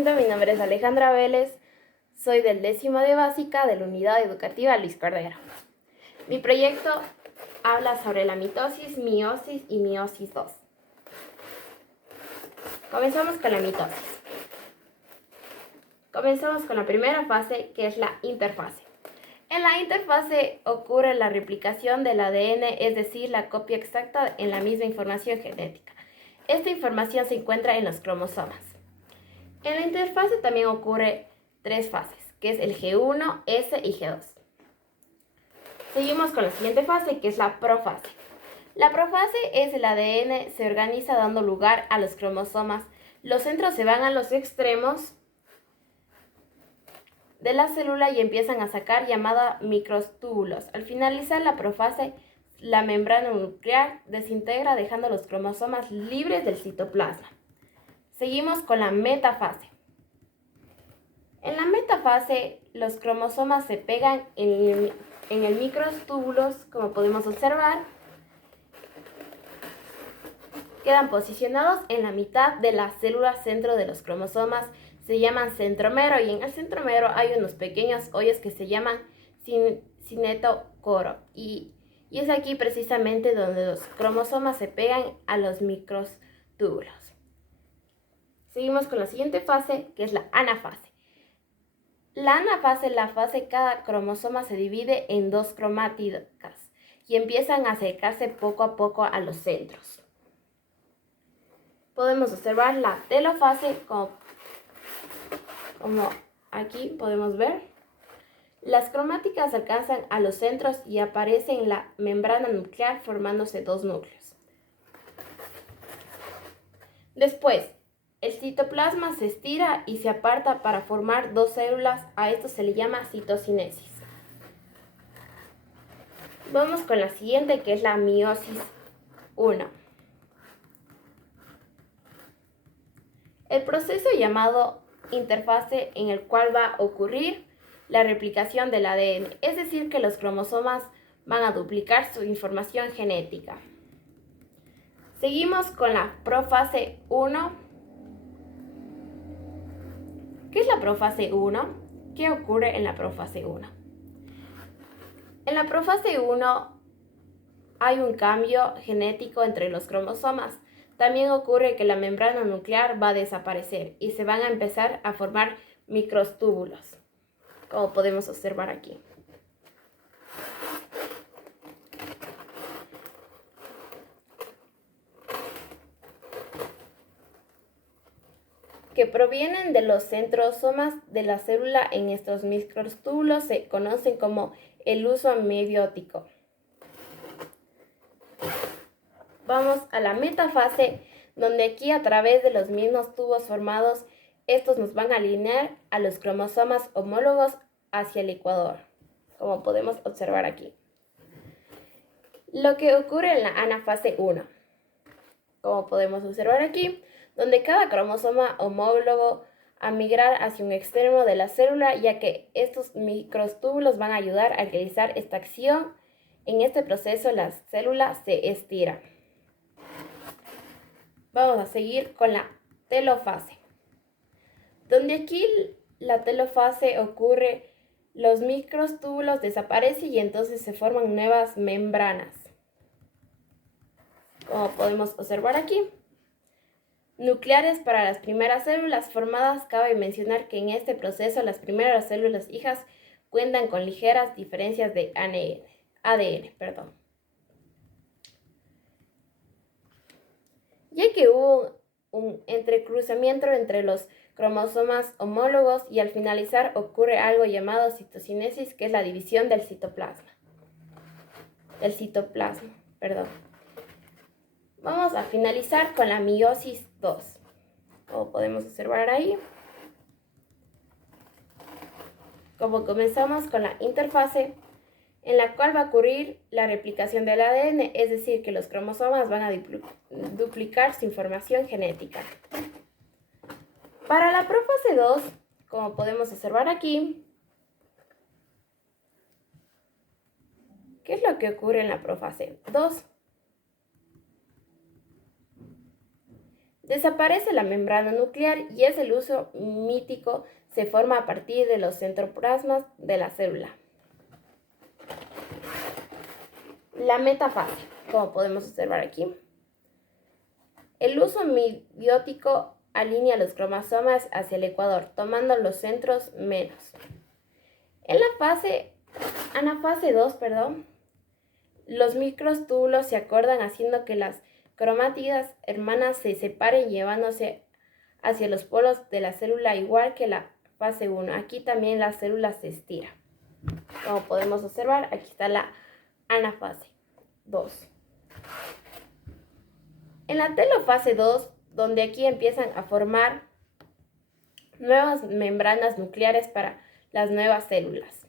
presento, mi nombre es Alejandra Vélez, soy del 10º de básica de la unidad educativa Luis Cordero. Mi proyecto habla sobre la mitosis, meiosis y meiosis 2. Comenzamos con la mitosis. Comenzamos con la primera fase, que es la interfase. En la interfase ocurre la replicación del ADN, es decir, la copia exacta en la misma información genética. Esta información se encuentra en los cromosomas. En la interfase también ocurre 3 fases, que es el G1, S y G2. Seguimos con la siguiente fase, que es la profase. La profase es el ADN se organiza dando lugar a los cromosomas. Los centros se van a los extremos de la célula y empiezan a sacar llamada microtúbulos. Al finalizar la profase, la membrana nuclear desintegra dejando los cromosomas libres del citoplasma. Seguimos con la metafase. En la metafase, los cromosomas se pegan en el microtúbulos, como podemos observar. Quedan posicionados en la mitad de la célula centro de los cromosomas. Se llaman centrómero y en el centrómero hay unos pequeños hoyos que se llaman cinetocoro. Y es aquí precisamente donde los cromosomas se pegan a los microtúbulos. Seguimos con la siguiente fase, que es la anafase. La anafase, la fase cada cromosoma se divide en 2 cromátidas y empiezan a acercarse poco a poco a los centros. Podemos observar la telofase, como aquí podemos ver. Las cromáticas alcanzan a los centros y aparecen en la membrana nuclear formándose 2 núcleos. Después, el citoplasma se estira y se aparta para formar 2 células. A esto se le llama citocinesis. Vamos con la siguiente, que es la meiosis 1. El proceso llamado interfase, en el cual va a ocurrir la replicación del ADN, es decir, que los cromosomas van a duplicar su información genética. Seguimos con la profase 1. ¿Qué es la profase 1? ¿Qué ocurre en la profase 1? En la profase 1 hay un cambio genético entre los cromosomas. También ocurre que la membrana nuclear va a desaparecer y se van a empezar a formar microtúbulos, como podemos observar aquí. Que provienen de los centrosomas de la célula. En estos microtúbulos se conocen como el uso mebiótico. Vamos a la metafase, donde aquí a través de los mismos tubos formados, estos nos van a alinear a los cromosomas homólogos hacia el ecuador, como podemos observar aquí. Lo que ocurre en la anafase 1, como podemos observar aquí, donde cada cromosoma homólogo a migrar hacia un extremo de la célula, ya que estos microtúbulos van a ayudar a realizar esta acción. En este proceso la célula se estira. Vamos a seguir con la telofase, donde aquí la telofase ocurre, los microtúbulos desaparecen y entonces se forman nuevas membranas, como podemos observar aquí. Nucleares para las primeras células formadas. Cabe mencionar que en este proceso las primeras células hijas cuentan con ligeras diferencias de ADN. Ya que hubo un entrecruzamiento entre los cromosomas homólogos y al finalizar ocurre algo llamado citocinesis, que es la división del citoplasma. Vamos a finalizar con la meiosis 2, como podemos observar ahí. Como comenzamos con la interfase, en la cual va a ocurrir la replicación del ADN, es decir, que los cromosomas van a duplicar su información genética. Para la profase 2, como podemos observar aquí, ¿qué es lo que ocurre en la profase 2? Desaparece la membrana nuclear y ese luso mítico se forma a partir de los centroplasmas de la célula. La metafase, como podemos observar aquí. El luso meiótico alinea los cromosomas hacia el ecuador, tomando los centros menos. En la anafase 2, los microtúbulos se acordan haciendo que las cromátidas hermanas se separen llevándose hacia los polos de la célula igual que la fase 1. Aquí también la célula se estira. Como podemos observar, aquí está la anafase 2. En la telofase 2, donde aquí empiezan a formar nuevas membranas nucleares para las nuevas células.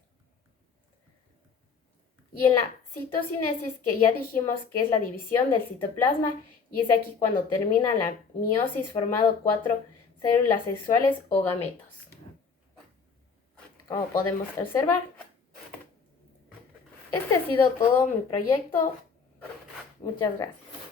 Y en la citocinesis, que ya dijimos que es la división del citoplasma, y es aquí cuando termina la meiosis formado 4 células sexuales o gametos. Como podemos observar. Este ha sido todo mi proyecto. Muchas gracias.